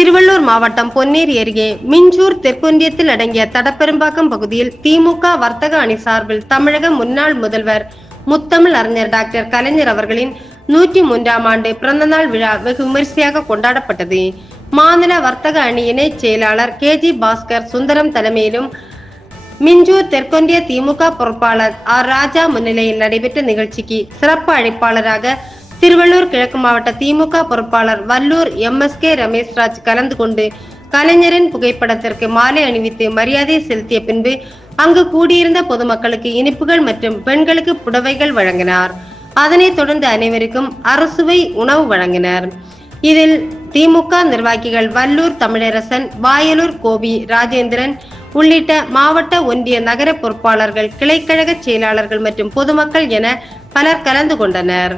திருவள்ளூர் மாவட்டம் பொன்னேரி அருகே மிஞ்சூர் தெற்கொன்றியத்தில் அடங்கிய தடப்பெரும்பாக்கம் பகுதியில் திமுக வர்த்தக அணி சார்பில் தமிழக முன்னாள் முதல்வர் முத்தமிழ் அறிஞர் டாக்டர் கலைஞர் அவர்களின் 103ஆம் ஆண்டு பிறந்தநாள் விழா வெகு விமரிசையாக கொண்டாடப்பட்டது. மாநில வர்த்தக அணி இணை செயலாளர் KG பாஸ்கர் சுந்தரம் தலைமையிலும் மிஞ்சூர் தெற்கொன்றிய திமுக பொறுப்பாளர் R ராஜா முன்னிலையில் நடைபெற்ற நிகழ்ச்சிக்கு சிறப்பு அழைப்பாளராக திருவள்ளூர் கிழக்கு மாவட்ட திமுக பொறுப்பாளர் வல்லூர் MSK ரமேஷ்ராஜ் கலந்து கொண்டு கலைஞரின் புகைப்படத்திற்கு மாலை அணிவித்து மரியாதை செலுத்திய பின்பு அங்கு கூடியிருந்த பொதுமக்களுக்கு இனிப்புகள் மற்றும் பெண்களுக்கு புடவைகள் வழங்கினார். அதனைத் தொடர்ந்து அனைவருக்கும் அறுசுவை உணவு வழங்கினர். இதில் திமுக நிர்வாகிகள் வல்லூர் தமிழரசன், வாயலூர் கோபி ராஜேந்திரன் உள்ளிட்ட மாவட்ட ஒன்றிய நகர பொறுப்பாளர்கள், கிளைக்கழக செயலாளர்கள் மற்றும் பொதுமக்கள் என பலர் கலந்து கொண்டனர்.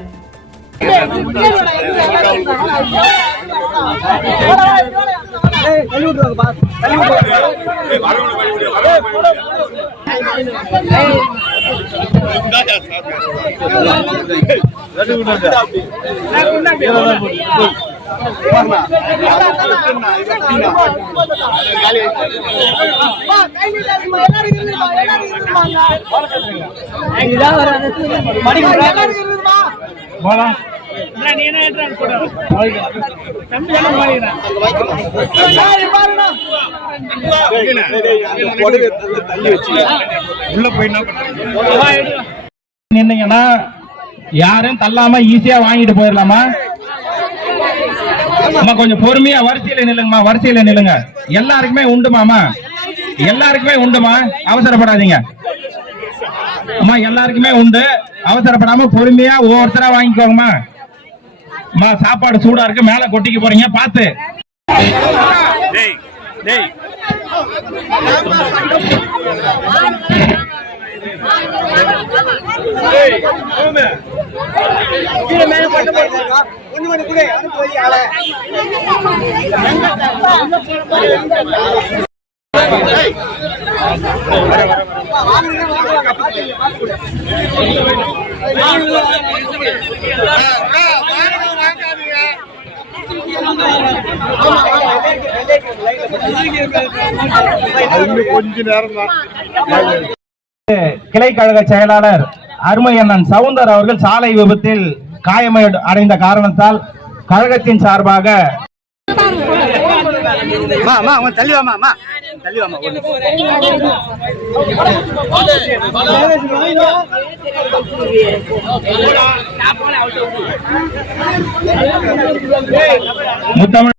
யாரும் தள்ளாம ஈஸியா வாங்கிட்டு போயிடலாமா? கொஞ்சம் பொறுமையா வரிசையில நில்லுங்கம்மா, வரிசையில நில்லுங்க. எல்லாருக்குமே உண்டுமாமா, எல்லாருக்குமே உண்டுமா, அவசரப்படாதீங்க அம்மா, எல்லாருக்குமே உண்டு, அவசரப்படாம பொறுமையா ஒவ்வொருத்தரா வாங்கிக்கோங்கம்மா. சாப்பாடு சூடா இருக்கு, மேல கொட்டிக்க போறீங்க, பாத்து. கிளைக்கழக செயலாளர் அருமை அண்ணன் சவுந்தர் அவர்கள் சாலை விபத்தில் காயம் அடைந்த காரணத்தால் கழகத்தின் சார்பாக முத்தமிழ்